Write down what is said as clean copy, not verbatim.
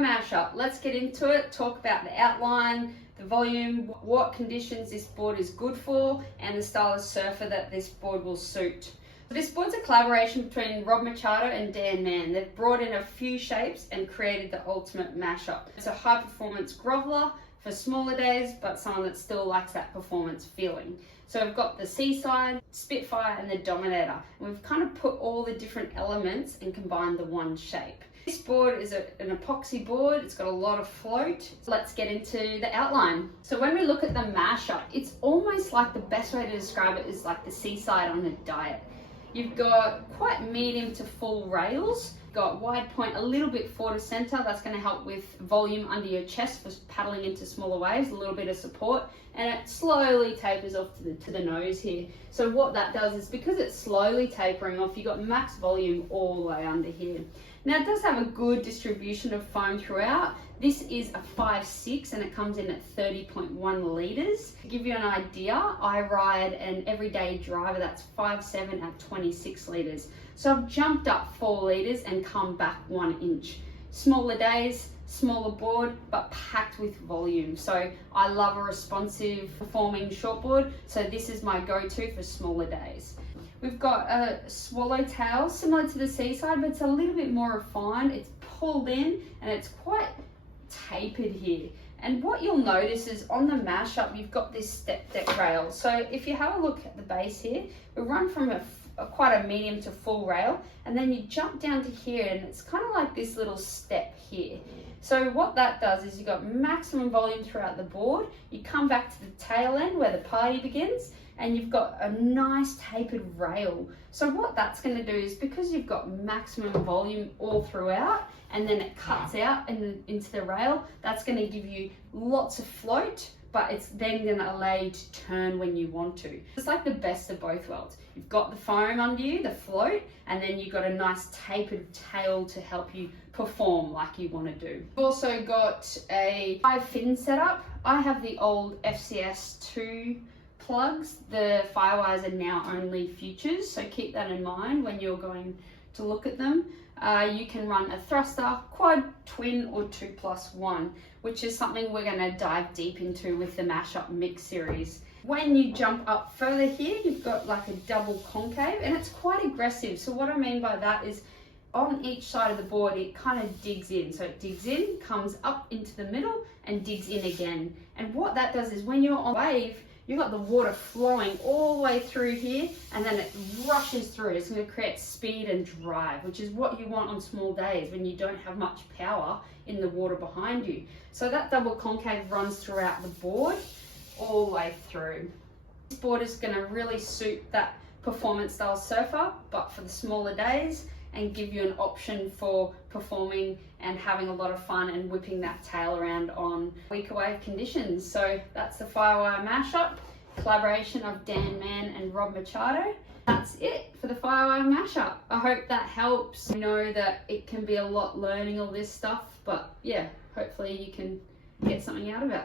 FireWire Mashup. Let's get into it, talk about the outline, the volume, what conditions this board is good for, and the style of surfer that this board will suit. This board's a collaboration between Rob Machado and Dan Mann. They've brought in a few shapes and created the ultimate mashup. It's a high performance groveler for smaller days, but someone that still likes that performance feeling. So we've got the Seaside, Spitfire, and the Dominator. And we've kind of put all the different elements and combined the one shape. This board is an epoxy board. It's got a lot of float. So let's get into the outline. So when we look at the mashup, it's almost like the best way to describe it is like the Seaside on a diet. You've got quite medium to full rails, got wide point a little bit forward to center. That's going to help with volume under your chest for paddling into smaller waves, a little bit of support, and it slowly tapers off to the nose here. So what that does is, because it's slowly tapering off, you've got max volume all the way under here. Now it does have a good distribution of foam throughout. This is a 5.6 and it comes in at 30.1 litres. To give you an idea, I ride an everyday driver that's 5.7 at 26 litres. So I've jumped up 4 litres and come back 1 inch. Smaller days, smaller board, but packed with volume. So I love a responsive performing shortboard. So this is my go-to for smaller days. We've got a swallowtail similar to the Seaside, but it's a little bit more refined. It's pulled in and it's quite tapered here. And what you'll notice is on the mashup, you've got this step deck rail. So if you have a look at the base here, we run from quite a medium to full rail, and then you jump down to here and it's kind of like this little step here. So what that does is you've got maximum volume throughout the board. You come back to the tail end where the party begins, and you've got a nice tapered rail. So what that's going to do is, because you've got maximum volume all throughout and then it cuts out into the rail, that's going to give you lots of float, but it's then going to allow you to turn when you want to. It's like the best of both worlds. You've got the foam under you, the float, and then you've got a nice tapered tail to help you perform like you want to do. We've also got a 5 fin setup. I have the old FCS2 plugs. The FireWires are now only futures, so keep that in mind when you're going to look at them. You can run a thruster, quad, twin, or 2+1, which is something we're going to dive deep into with the Mashup Mix series. When you jump up further here, you've got like a double concave, and it's quite aggressive. So what I mean by that is, on each side of the board, it kind of digs in. So it digs in, comes up into the middle, and digs in again. And what that does is, when you're on wave, you've got the water flowing all the way through here, and then it rushes through. It's going to create speed and drive, which is what you want on small days when you don't have much power in the water behind you. So that double concave runs throughout the board all the way through. This board is going to really suit that performance style surfer, but for the smaller days, and give you an option for performing and having a lot of fun and whipping that tail around on weaker wave conditions. So that's the FireWire Mashup, collaboration of Dan Mann and Rob Machado. That's it for the FireWire Mashup. I hope that helps. I know that it can be a lot learning all this stuff, but yeah, hopefully you can get something out of it.